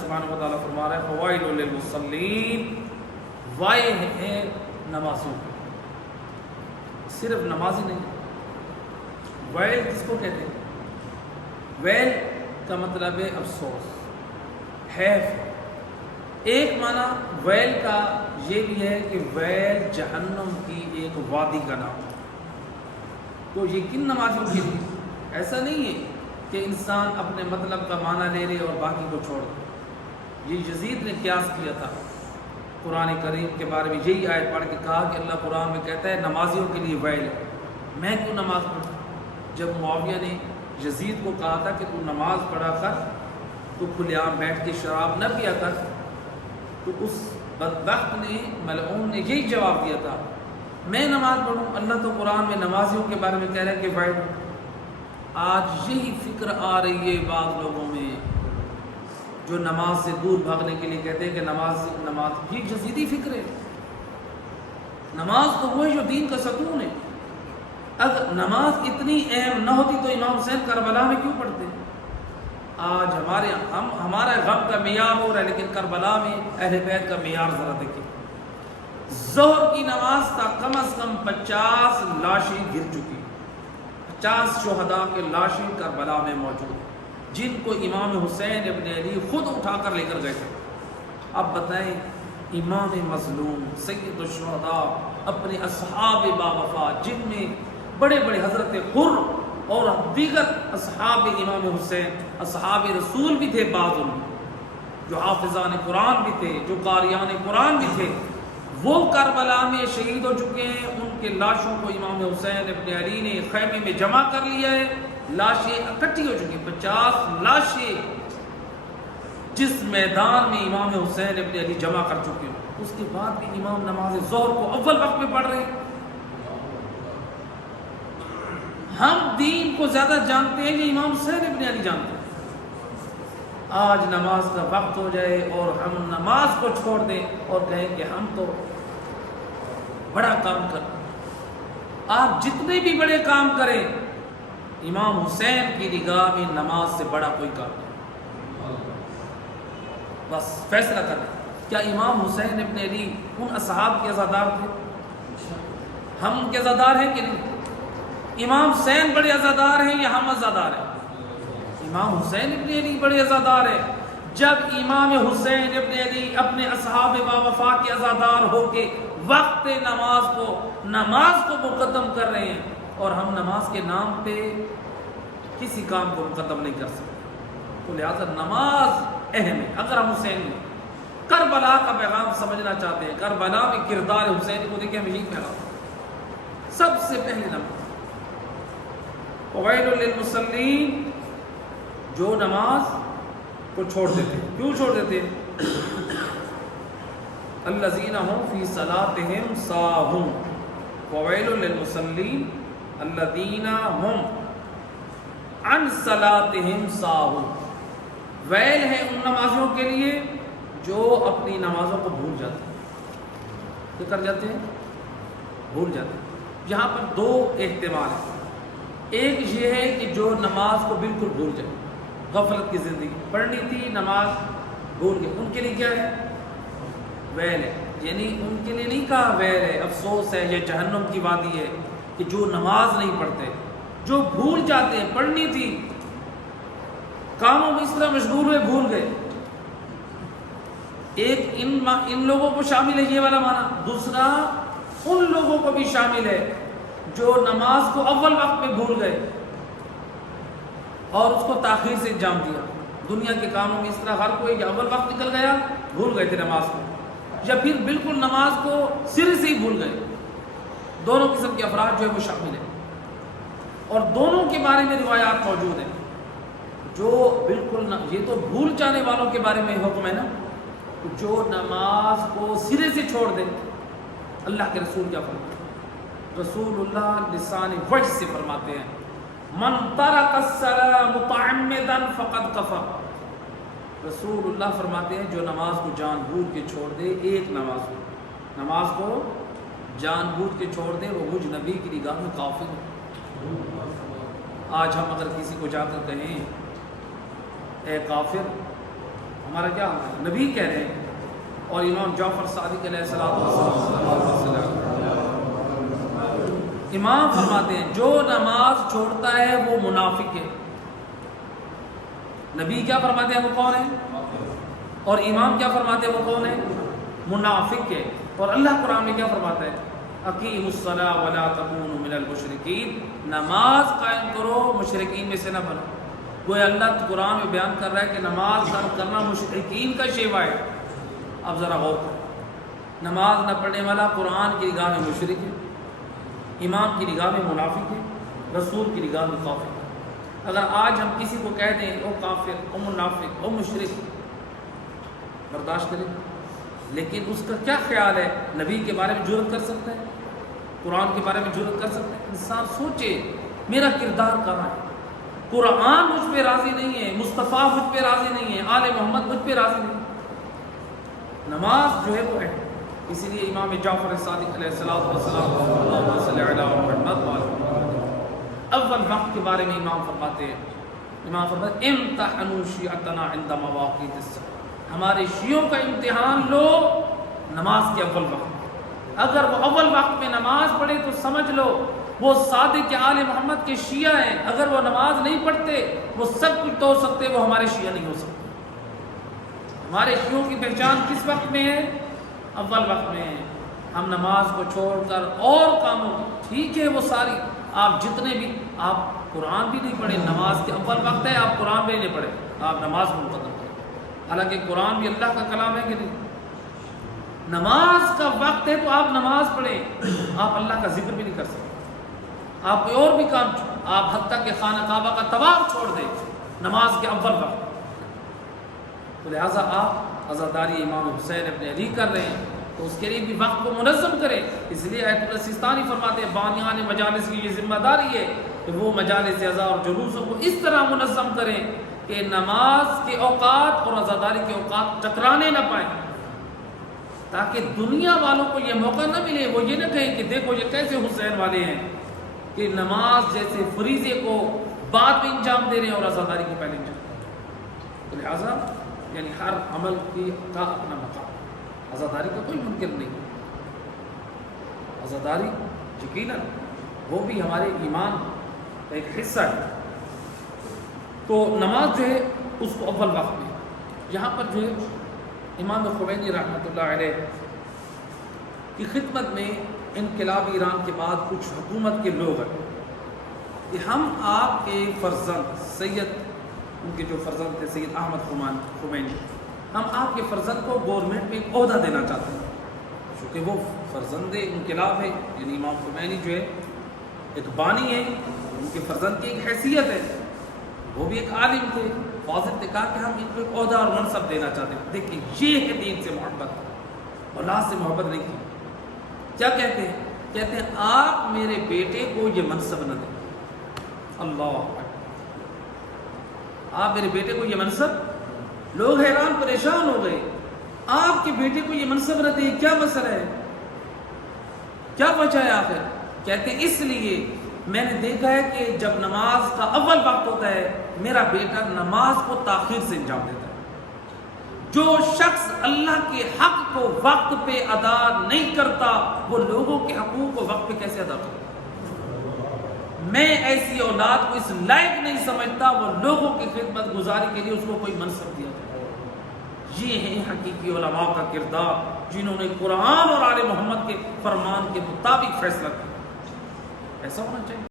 سبحانہ و تعالیٰ فرما رہا ہے فوائل للمصلین، وائل ہے نمازوں کو، صرف نمازی نہیں۔ ویل کس کو کہتے ہیں؟ ویل کا مطلب ہے افسوس، حیف۔ ایک معنی ویل کا یہ بھی ہے کہ ویل جہنم کی ایک وادی کا نام ہے۔ تو یقین نمازوں کے لیے ایسا نہیں ہے کہ انسان اپنے مطلب کا معنی لے لے اور باقی کو چھوڑ دے۔ یہ یزید نے قیاس کیا تھا قرآن کریم کے بارے میں، یہی آیت پڑھ کے کہا کہ اللہ قرآن میں کہتا ہے نمازیوں کے لیے ویل ہے، میں کیوں نماز پڑھوں؟ جب معاویہ نے یزید کو کہا تھا کہ تو نماز پڑھا کر، تو کھلے عام بیٹھ کے شراب نہ پیا کر، تو اس بدبخت نے، ملعون نے یہی جواب دیا تھا میں نماز پڑھوں، اللہ تو قرآن میں نمازیوں کے بارے میں کہہ رہا ہے کہ ویل۔ آج یہی فکر آ رہی ہے بعض لوگوں میں جو نماز سے دور بھاگنے کے لیے کہتے ہیں کہ نماز یہ یزیدی فکر ہے۔ نماز تو وہ ہے جو دین کا ستون ہے۔ اگر نماز اتنی اہم نہ ہوتی تو امام حسین کربلا میں کیوں پڑھتے؟ آج ہمارا غم کا معیار ہو رہا ہے، لیکن کربلا میں اہل بیت کا معیار ذرا دیکھیں۔ ظہر کی نماز تک کم از کم 50 لاشیں گر چکی، 50 شہداء کے لاشیں کربلا میں موجود ہیں، جن کو امام حسین ابن علی خود اٹھا کر لے کر گئے تھے۔ اب بتائیں، امام مظلوم سید الشہداء اپنے اصحاب باوفا، جن میں بڑے بڑے حضرت حر اور دیگر اصحاب امام حسین، اصحاب رسول بھی تھے، بعض ان جو حافظان قرآن بھی تھے، جو قاریان قرآن بھی تھے، وہ کربلا میں شہید ہو چکے ہیں۔ ان کے لاشوں کو امام حسین ابن علی نے خیمے میں جمع کر لیا ہے، لاشیں اکٹھی ہو چکی، 50 لاشیں جس میدان میں امام حسین ابن علی جمع کر چکے ہیں۔ اس کے بعد بھی امام نماز ظہر کو اول وقت میں پڑھ رہے ہیں۔ ہم دین کو زیادہ جانتے ہیں کہ امام حسین ابن علی جانتے ہیں۔ آج نماز کا وقت ہو جائے اور ہم نماز کو چھوڑ دیں اور کہیں کہ ہم تو بڑا کام کریں۔ آپ جتنے بھی بڑے کام کریں، امام حسین کی نگاہ میں نماز سے بڑا کوئی کام نہیں۔ بس فیصلہ کریں، کیا امام حسین ابن علی ان اصحاب کے عزادار تھے؟ ہم ان کے عزادار ہیں کہ نہیں؟ امام حسین بڑے عزادار ہیں یا ہم عزادار ہیں؟ امام حسین ابن علی بڑے عزادار ہیں۔ جب امام حسین ابن علی اپنے اصحاب باوفا کے عزادار ہو کے وقت نماز کو مقدم کر رہے ہیں، اور ہم نماز کے نام پہ کسی کام کو مقدم نہیں کر سکتے، تو لہٰذا نماز اہم ہے۔ اگر ہم حسین کربلا کا پیغام سمجھنا چاہتے ہیں، کربلا میں کردار حسین کو دیکھیں، ہمیں یہی پیغام سب سے پہلے نماز۔ وَوَيْلٌ لِّلْمُصَلِّينَ، جو نماز کو چھوڑ دیتے ہیں۔ کیوں چھوڑ دیتے ہیں؟ الَّذِينَ هُمْ فِي صَلَاتِهِمْ سَاهُونَ۔ وَوَيْلٌ لِّلْمُصَلِّينَ الَّذِينَ هُمْ عَنْ صَلَاتِهِمْ سَاهُونَ۔ ویل ہے ان نمازیوں کے لیے جو اپنی نمازوں کو بھول جاتے ہیں۔ کیا کر جاتے ہیں؟ بھول جاتے ہیں۔ یہاں پر دو احتمال ہیں۔ ایک یہ ہے کہ جو نماز کو بالکل بھول جائے، غفلت کی زندگی پڑھنی تھی، نماز بھول گئے، ان کے لیے کیا ہے؟ ویل ہے۔ یعنی ان کے لیے نہیں کہا ویل ہے، افسوس ہے، یہ جہنم کی وادی ہے کہ جو نماز نہیں پڑھتے، جو بھول جاتے ہیں، پڑھنی تھی، کاموں میں اس طرح مشغول ہوئے بھول گئے۔ ایک ان لوگوں کو شامل ہے یہ والا معنی، دوسرا ان لوگوں کو بھی شامل ہے جو نماز کو اول وقت میں بھول گئے اور اس کو تاخیر سے انجام دیا۔ دنیا کے کاموں میں اس طرح ہر کوئی یا اول وقت نکل گیا، بھول گئے تھے نماز کو، یا پھر بالکل نماز کو سر سے ہی بھول گئے۔ دونوں قسم کے افراد جو ہے وہ شامل ہیں، اور دونوں کے بارے میں روایات موجود ہیں۔ جو بالکل یہ تو بھول جانے والوں کے بارے میں حکم ہے نا، جو نماز کو سرے سے چھوڑ دے، اللہ کے رسول کیا فرماتے ہیں؟ رسول اللہ لسان وحی سے فرماتے ہیں من ترک الصلاۃ متعمدا فقد کفر۔ رسول اللہ فرماتے ہیں جو نماز کو جان بوجھ کے چھوڑ دے، ایک نماز کو جان بوجھ کے چھوڑ دے، وہ مجھ نبی کی نگاہ میں کافر ہے۔ آج ہم اگر کسی کو جا کر کہیں اے کافر، ہمارا کیا عمل ہے؟ نبی کہہ رہے ہیں، اور امام جعفر صادق علیہ السلام امام فرماتے ہیں جو نماز چھوڑتا ہے وہ منافق ہے۔ نبی کیا فرماتے ہیں وہ کون ہے، اور امام کیا فرماتے ہیں وہ کون ہے، منافق ہے۔ اور اللہ قرآن میں کیا فرماتا ہے، اقیموا الصلاۃ ولا تکونوا من المشرکین، نماز قائم کرو مشرکین میں سے نہ بنو۔ وہ اللہ قرآن میں بیان کر رہا ہے کہ نماز ترک کرنا مشرکین کا شیوا ہے۔ اب ذرا غور کرو، نماز نہ پڑھنے والا قرآن کی نگاہ میں مشرک ہے، امام کی نگاہ میں منافق ہے، رسول کی نگاہ میں کافر ہے۔ اگر آج ہم کسی کو کہہ دیں او کافر، او منافق، او مشرک، برداشت کریں، لیکن اس کا کیا خیال ہے، نبی کے بارے میں جرأت کر سکتا ہے، قرآن کے بارے میں جرأت کر سکتا ہے؟ انسان سوچے میرا کردار کہاں ہے، قرآن مجھ پہ راضی نہیں ہے، مصطفیٰ مجھ پہ راضی نہیں ہے، آل محمد مجھ پہ راضی نہیں ہے۔ نماز جو ہے وہ ہے، اسی لیے امام جعفر صادق علیہ السلام اللہم صلی علی محمد اول وقت کے بارے میں امام فرماتے ہیں، امام فرماتے ہیں امتحنوا شیعتنا عند مواقیت الصلاۃ، ہمارے شیعوں کا امتحان لو نماز کے اول وقت۔ اگر وہ اول وقت میں نماز پڑھے تو سمجھ لو وہ صادق آل محمد کے شیعہ ہیں، اگر وہ نماز نہیں پڑھتے وہ سب کچھ تو ہو سکتے، وہ ہمارے شیعہ نہیں ہو سکتے۔ ہمارے شیعوں کی پہچان کس وقت میں ہے، اول وقت میں ہے۔ ہم نماز کو چھوڑ کر اور کاموں، ٹھیک ہے وہ ساری، آپ جتنے بھی، آپ قرآن بھی نہیں پڑھے، نماز کے اول وقت ہے، آپ قرآن بھی نہیں پڑھے، آپ نماز کو مقدم کریں، حالانکہ قرآن بھی اللہ کا کلام ہے کہ نہیں۔ نماز کا وقت ہے تو آپ نماز پڑھیں، آپ اللہ کا ذکر بھی نہیں کر سکتے، آپ کوئی اور بھی کام، آپ حتیٰ کہ خانہ کعبہ کا طواف چھوڑ دیں نماز کے اول وقت۔ تو لہٰذا آپ عزاداری امام حسین ابن علی کر رہے ہیں تو اس کے لیے بھی وقت کو منظم کریں۔ اس لیے آیت اللہ سیستانی فرماتے ہیں بانیان مجالس کی یہ ذمہ داری ہے کہ وہ مجالس عزا اور جلوسوں کو اس طرح منظم کریں کہ نماز کے اوقات اور عزاداری کے اوقات ٹکرانے نہ پائیں، تاکہ دنیا والوں کو یہ موقع نہ ملے، وہ یہ نہ کہیں کہ دیکھو یہ کیسے حسین والے ہیں کہ نماز جیسے فریضے کو بعد میں انجام دے رہے ہیں اور عزاداری کو پہلے انجام دے رہے ہیں۔ تو لہٰذا یعنی ہر عمل کا اپنا مقام، عزاداری کا کوئی ممکن نہیں۔ عزاداری یقیناً وہ بھی ہمارے ایمان کا ایک حصہ ہے۔ تو نماز جو ہے اس کو اول وقت میں، یہاں پر جو ہے امام خمینی رحمۃ اللہ علیہ کی خدمت میں انقلاب ایران کے بعد کچھ حکومت کے لوگ ہیں کہ ہم آپ کے فرزند سید، ان کے جو فرزند تھے سید احمد خمینی، ہم آپ کے فرزند کو گورنمنٹ میں ایک عہدہ دینا چاہتے ہیں، چونکہ وہ فرزند انقلاب ہے، یعنی امام خمینی جو ہے ایک بانی ہے، ان کے فرزند کی ایک حیثیت ہے، وہ بھی ایک عالم تھے، فاضل نے کہا کہ ہم ان کو ایک عہدہ اور منصب دینا چاہتے ہیں۔ دیکھیں یہ ہے دین سے محبت، اولاد سے محبت نہیں کی۔ کیا کہتے ہیں؟ کہتے ہیں آپ میرے بیٹے کو یہ منصب نہ دیں، اللہ، آپ میرے بیٹے کو یہ منصب، لوگ حیران پریشان ہو گئے، آپ کے بیٹے کو یہ منصب نہ دیں، کیا مسئلہ ہے، کیا وجہ ہے آخر؟ کہتے ہیں اس لیے میں نے دیکھا ہے کہ جب نماز کا اول وقت ہوتا ہے میرا بیٹا نماز کو تاخیر سے انجام دیتا ہے۔ جو شخص اللہ کے حق کو وقت پہ ادا نہیں کرتا وہ لوگوں کے حقوق کو وقت پہ کیسے ادا کرتا؟ میں ایسی اولاد کو اس لائق نہیں سمجھتا وہ لوگوں کی خدمت گزاری کے لیے اس کو کوئی منصب دیا جائے۔ یہ ہے حقیقی علماء کا کردار، جنہوں نے قرآن اور آل محمد کے فرمان کے مطابق فیصلہ کیا۔ ایسا ہونا چاہیے۔